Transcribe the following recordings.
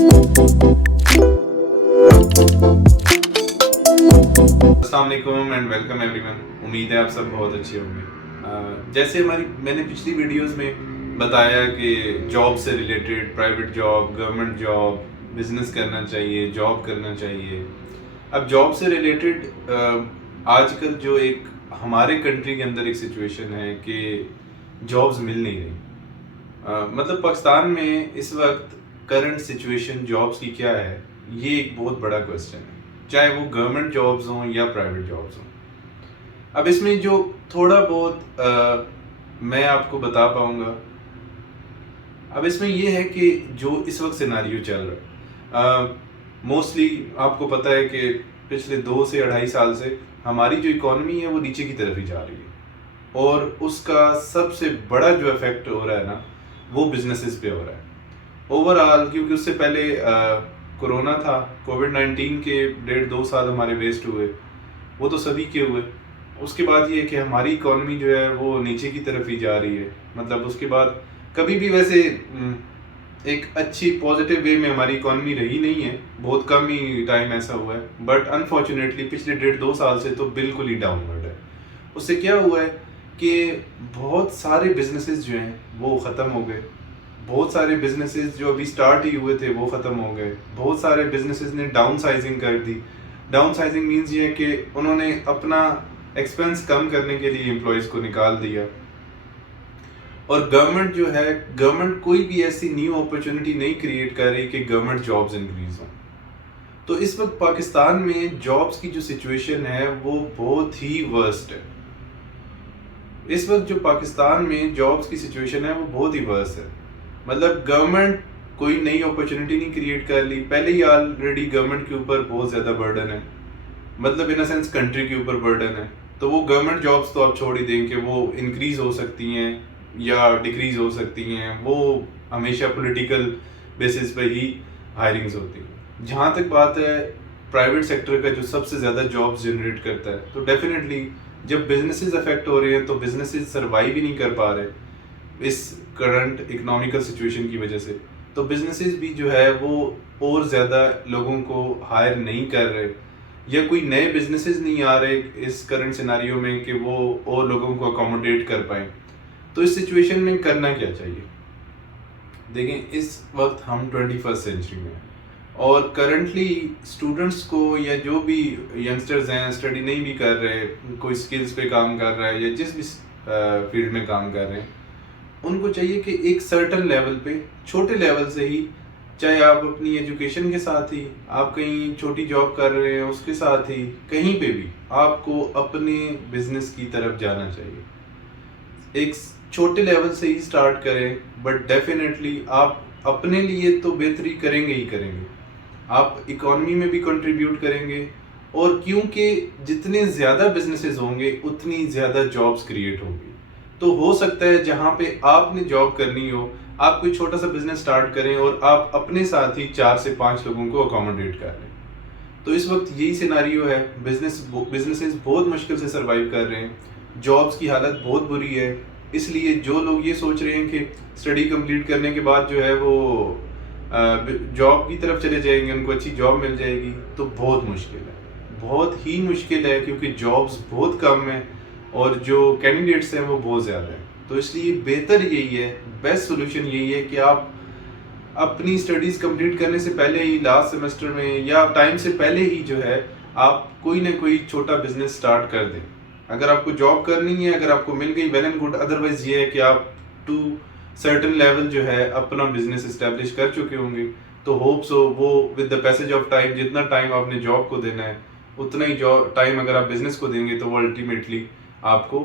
अस्सलाम वालेकुम and welcome everyone. उम्मीद है आप सब बहुत अच्छे होंगे। जैसे मैंने पिछली वीडियोस में बताया कि जॉब से related, private job, government job, business करना चाहिए, जॉब करना चाहिए। अब जॉब से रिलेटेड आजकल जो एक हमारे कंट्री के अंदर एक सिचुएशन है कि जॉब्स मिल नहीं रही। मतलब पाकिस्तान में इस वक्त करंट सिचुएशन जॉब्स की क्या है, ये एक बहुत बड़ा क्वेश्चन है, चाहे वो गवर्नमेंट जॉब्स हों या प्राइवेट जॉब्स हों। अब इसमें जो थोड़ा बहुत मैं आपको बता पाऊंगा, अब इसमें ये है कि जो इस वक्त सिनारियो चल रहा है, मोस्टली आपको पता है कि पिछले 2 से 2.5 साल से हमारी जो इकॉनमी है वो नीचे की तरफ ही जा रही है, और उसका सबसे बड़ा जो इफेक्ट हो रहा है ना, वो बिजनेसेस पे हो रहा है ओवरऑल। क्योंकि उससे पहले कोरोना था, कोविड-19 के 1.5-2 साल हमारे वेस्ट हुए, वो तो सभी के हुए। उसके बाद ये कि हमारी इकॉनमी जो है वो नीचे की तरफ ही जा रही है। मतलब उसके बाद कभी भी वैसे एक अच्छी पॉजिटिव वे में हमारी इकॉनमी रही नहीं है, बहुत कम ही टाइम ऐसा हुआ है, बट अनफॉर्चुनेटली पिछले 1.5-2 साल से तो बिल्कुल ही डाउनवर्ड है। उससे क्या हुआ है कि बहुत सारे बिजनेसेस जो हैं वो ख़त्म हो गए, बहुत सारे बिजनेसेस जो अभी स्टार्ट ही हुए थे वो ख़त्म हो गए, बहुत सारे बिजनेसेस ने डाउन साइजिंग कर दी। डाउन साइजिंग मीन्स ये है कि उन्होंने अपना एक्सपेंस कम करने के लिए एम्प्लॉयज़ को निकाल दिया। और गवर्नमेंट जो है, गवर्नमेंट कोई भी ऐसी न्यू अपॉर्चुनिटी नहीं क्रिएट कर रही कि गवर्नमेंट जॉब्स इंक्रीज हों। तो इस वक्त पाकिस्तान में जॉब्स की जो सिचुएशन है वो बहुत ही वर्स्ट है। इस वक्त जो पाकिस्तान में जॉब्स की सिचुएशन है वो बहुत ही वर्स्ट है। मतलब गवर्नमेंट कोई नई अपॉर्चुनिटी नहीं क्रिएट कर ली, पहले ही ऑलरेडी गवर्नमेंट के ऊपर बहुत ज़्यादा बर्डन है, मतलब इन अ सेंस कंट्री के ऊपर बर्डन है। तो वो गवर्नमेंट जॉब्स तो आप छोड़ ही दें कि वो इंक्रीज हो सकती हैं या डिक्रीज हो सकती हैं, वो हमेशा पॉलिटिकल बेसिस पे ही हायरिंग्स होती हैं। जहाँ तक बात है प्राइवेट सेक्टर का जो सबसे ज़्यादा जॉब्स जनरेट करता है, तो डेफिनेटली जब बिजनेसेस अफेक्ट हो रहे हैं तो बिजनेसेस सर्वाइव ही नहीं कर पा रहे इस करंट इकोनॉमिकल सिचुएशन की वजह से। तो बिजनेसेस भी जो है वो और ज़्यादा लोगों को हायर नहीं कर रहे, या कोई नए बिजनेसेस नहीं आ रहे इस करंट सिनारियो में कि वो और लोगों को अकोमोडेट कर पाएँ। तो इस सिचुएशन में करना क्या चाहिए? देखें, इस वक्त हम 21st सेंचुरी में हैं, और करंटली स्टूडेंट्स को या जो भी यंगस्टर्स हैं, स्टडी नहीं भी कर रहे, कोई स्किल्स पे काम कर रहा है या जिस भी फील्ड में काम कर रहे हैं, उनको चाहिए कि एक सर्टन लेवल पे, छोटे लेवल से ही, चाहे आप अपनी एजुकेशन के साथ ही, आप कहीं छोटी जॉब कर रहे हैं उसके साथ ही, कहीं पे भी आपको अपने बिजनेस की तरफ जाना चाहिए। एक छोटे लेवल से ही स्टार्ट करें, बट डेफिनेटली आप अपने लिए तो बेहतरी करेंगे ही करेंगे, आप इकॉनमी में भी कंट्रीब्यूट करेंगे, और क्योंकि जितने ज़्यादा बिजनेसेस होंगे उतनी ज़्यादा जॉब्स क्रिएट होंगी। तो हो सकता है जहाँ पे आपने जॉब करनी हो, आप कोई छोटा सा बिजनेस स्टार्ट करें और आप अपने साथ ही 4 से 5 लोगों को अकोमोडेट कर लें। तो इस वक्त यही सिनारियो है, बिजनेसेस बहुत मुश्किल से सर्वाइव कर रहे हैं, जॉब्स की हालत बहुत बुरी है। इसलिए जो लोग ये सोच रहे हैं कि स्टडी कंप्लीट करने के बाद जो है वो जॉब की तरफ चले जाएंगे, उनको अच्छी जॉब मिल जाएगी, तो बहुत मुश्किल है, बहुत ही मुश्किल है, क्योंकि जॉब्स बहुत कम हैं और जो कैंडिडेट्स हैं वो बहुत ज़्यादा हैं। तो इसलिए बेहतर यही है, बेस्ट सोल्यूशन यही है कि आप अपनी स्टडीज़ कंप्लीट करने से पहले ही, लास्ट सेमेस्टर में या टाइम से पहले ही जो है, आप कोई ना कोई छोटा बिजनेस स्टार्ट कर दें। अगर आपको जॉब करनी है, अगर आपको मिल गई, वेल एंड गुड। अदरवाइज ये है कि आप टू सर्टेन लेवल जो है अपना बिजनेस इस्टेब्लिश कर चुके होंगे। तो होप सो वो with the passage of time, जितना टाइम आपने जॉब को देना है उतना ही जॉब टाइम अगर आप बिजनेस को देंगे तो वो अल्टीमेटली आपको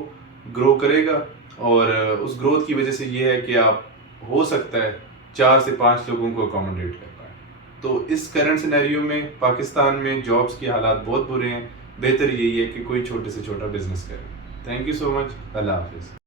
ग्रो करेगा, और उस ग्रोथ की वजह से ये है कि आप, हो सकता है, 4 से 5 लोगों को अकोमोडेट कर पाए। तो इस करंट सिनेरियो में पाकिस्तान में जॉब्स की हालात बहुत बुरे हैं, बेहतर यही है कि कोई छोटे से छोटा बिजनेस करें। Thank you so much. Allah हाफिज़।